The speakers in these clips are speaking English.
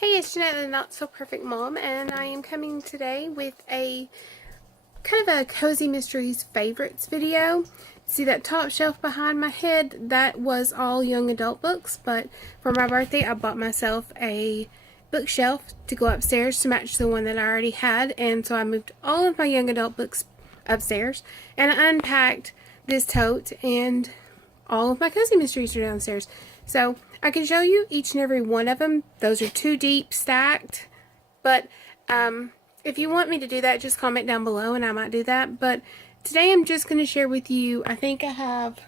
Hey, it's Jeanette, the Not So Perfect Mom, and I am coming today with a kind of a Cozy Mysteries favorites video. See that top shelf behind my head? That was all young adult books, but for my birthday I bought myself a bookshelf to go upstairs to match the one that I already had, and so I moved all of my young adult books upstairs, and I unpacked this tote, and all of my Cozy Mysteries are downstairs. So I can show you each and every one of them. Those are 2 deep stacked, but if you want me to do that, just comment down below and I might do that. But today I'm just going to share with you, I think I have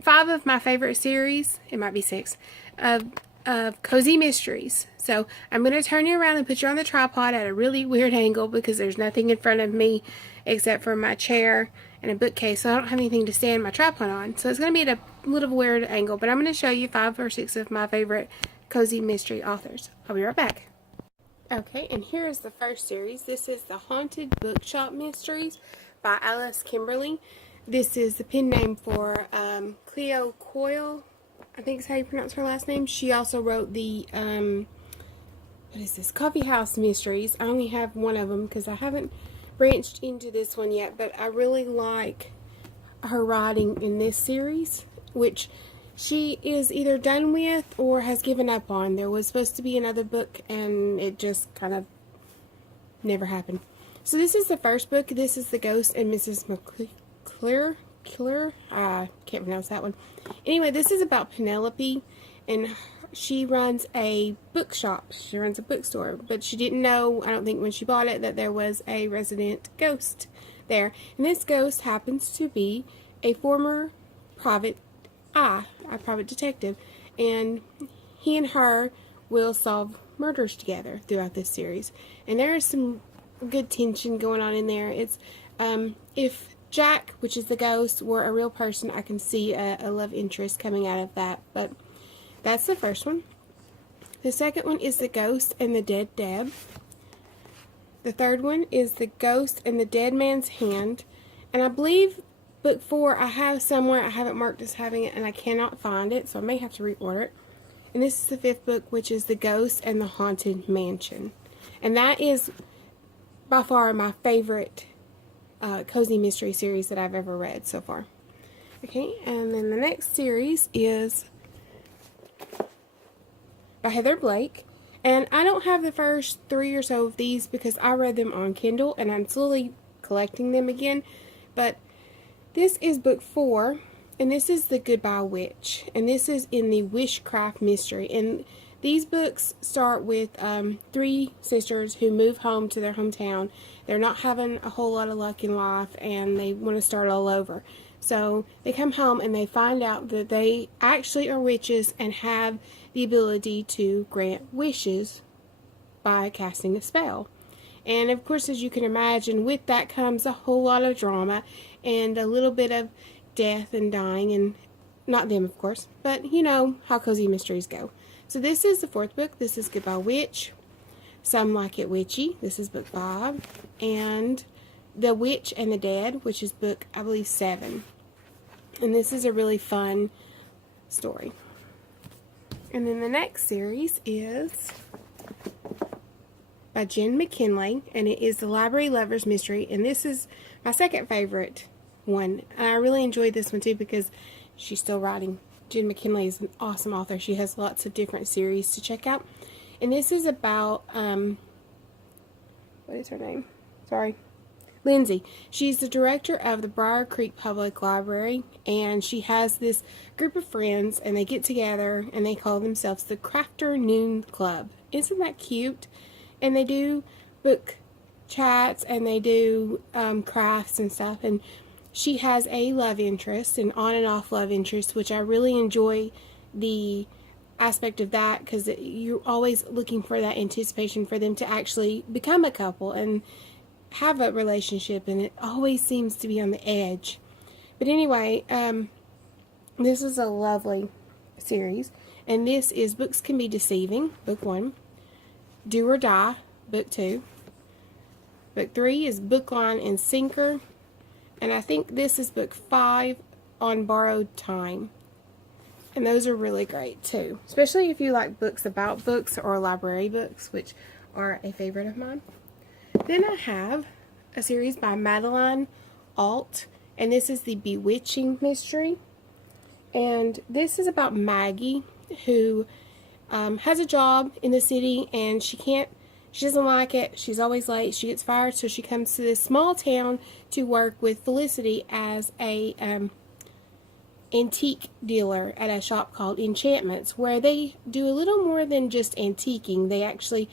5 of my favorite series, it might be 6, of Cozy Mysteries. So I'm going to turn you around and put you on the tripod at a really weird angle because there's nothing in front of me except for my chair and a bookcase, so I don't have anything to stand my tripod on. So it's going to be at a little weird angle, but I'm going to show you 5 or 6 of my favorite Cozy Mystery authors. I'll be right back. Okay, and here is the first series. This is the Haunted Bookshop Mysteries by Alice Kimberly. This is the pen name for Cleo Coyle, I think is how you pronounce her last name. She also wrote the, what is this, Coffee House Mysteries. I only have one of them because I haven't branched into this one yet, but I really like her writing in this series, which she is either done with or has given up on. There was supposed to be another book and it just kind of never happened. So this is the first book. This is The Ghost and Mrs. McClure. I can't pronounce that one. Anyway, this is about Penelope, and she runs a bookshop. She runs a bookstore, but she didn't know, I don't think when she bought it, that there was a resident ghost there. And this ghost happens to be a former private detective, and he and her will solve murders together throughout this series. And there is some good tension going on in there. It's if Jack, which is the ghost, were a real person, I can see a love interest coming out of that. But that's the first one. The second one is The Ghost and the Dead Deb. The third one is The Ghost and the Dead Man's Hand. And I believe book 4 I have somewhere. I haven't marked as having it and I cannot find it, so I may have to reorder it. And this is the 5th book, which is The Ghost and the Haunted Mansion. And that is by far my favorite Cozy Mystery series that I've ever read so far. Okay, and then the next series is by Heather Blake. And I don't have the first 3 or so of these because I read them on Kindle and I'm slowly collecting them again. But this is book 4, and this is The Goodbye Witch. And this is in the Witchcraft Mystery. And these books start with 3 sisters who move home to their hometown. They're not having a whole lot of luck in life and they want to start all over. So they come home and they find out that they actually are witches and have the ability to grant wishes by casting a spell. And of course, as you can imagine, with that comes a whole lot of drama and a little bit of death and dying, and not them of course, but you know how Cozy Mysteries go. So this is the 4th book. This is Goodbye Witch. Some Like It Witchy. This is book 5. And The Witch and the Dead, which is book, I believe, 7. And this is a really fun story. And then the next series is by Jen McKinley, and it is The Library Lover's Mystery. And this is my second favorite one. And I really enjoyed this one too because she's still writing. Jen McKinley is an awesome author. She has lots of different series to check out. And this is about, what is her name? Sorry. Lindsay. She's the director of the Briar Creek Public Library, and she has this group of friends, and they get together, and they call themselves the Crafter Noon Club. Isn't that cute? And they do book chats, and they do crafts and stuff, and she has a love interest, an on and off love interest, which I really enjoy the aspect of that because you're always looking for that anticipation for them to actually become a couple and have a relationship, and it always seems to be on the edge. But anyway, this is a lovely series, and this is Books Can Be Deceiving, book 1, Do or Die, book 2, book 3 is Book Line and Sinker, and I think this is book 5, On Borrowed Time. And those are really great too, especially if you like books about books or library books, which are a favorite of mine. Then I have a series by Madeline Alt, and this is the Bewitching Mystery. And this is about Maggie, who has a job in the city, and she doesn't like it. She's always late. She gets fired, so she comes to this small town to work with Felicity as a antique dealer at a shop called Enchantments, where they do a little more than just antiquing. They actually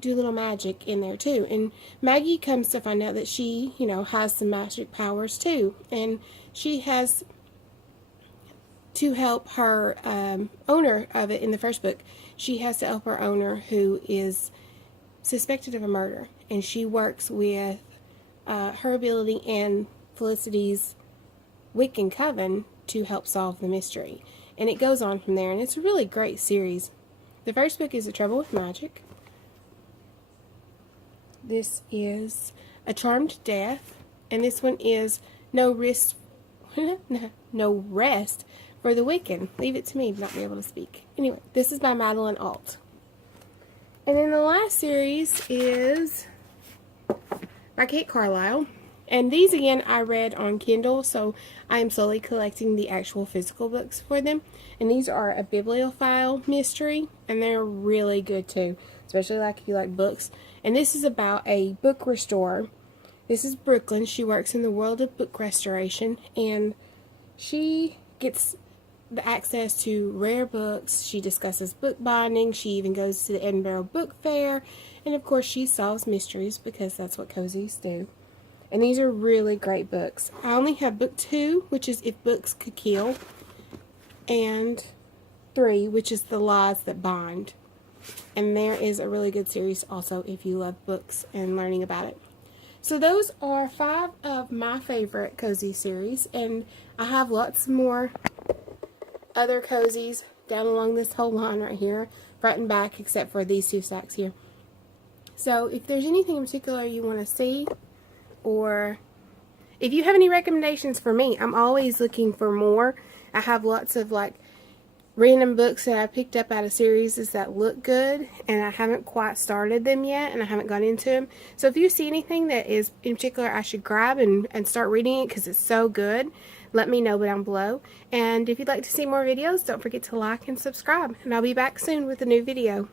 do a little magic in there too. And Maggie comes to find out that she, has some magic powers too. And she has to help her owner of it in the first book. She has to help her owner, who is suspected of a murder. And she works with her ability and Felicity's Wiccan coven to help solve the mystery. And it goes on from there, and it's a really great series. The first book is The Trouble with Magic. This is A Charmed Death, and this one is No Rest for the Wiccan. Leave it to me to not be able to speak. Anyway, this is by Madeline Alt. And then the last series is by Kate Carlisle. And these, again, I read on Kindle, so I am slowly collecting the actual physical books for them. And these are a bibliophile mystery, and they're really good too, especially if you like books. And this is about a book restorer. This is Brooklyn. She works in the world of book restoration, and she gets the access to rare books. She discusses book binding. She even goes to the Edinburgh Book Fair, and of course she solves mysteries, because that's what cozies do. And these are really great books. I only have book 2, which is If Books Could Kill, and 3, which is The Lies That Bind. And there is a really good series also if you love books and learning about it. So those are 5 of my favorite cozy series, and I have lots more other cozies down along this whole line right here, front and back, except for these 2 stacks here. So if there's anything in particular you want to see, or if you have any recommendations for me, I'm always looking for more. I have lots of random books that I picked up out of series that look good, and I haven't quite started them yet, and I haven't gone into them. So if you see anything that is in particular I should grab and start reading it because it's so good, let me know down below. And if you'd like to see more videos, don't forget to like and subscribe, and I'll be back soon with a new video.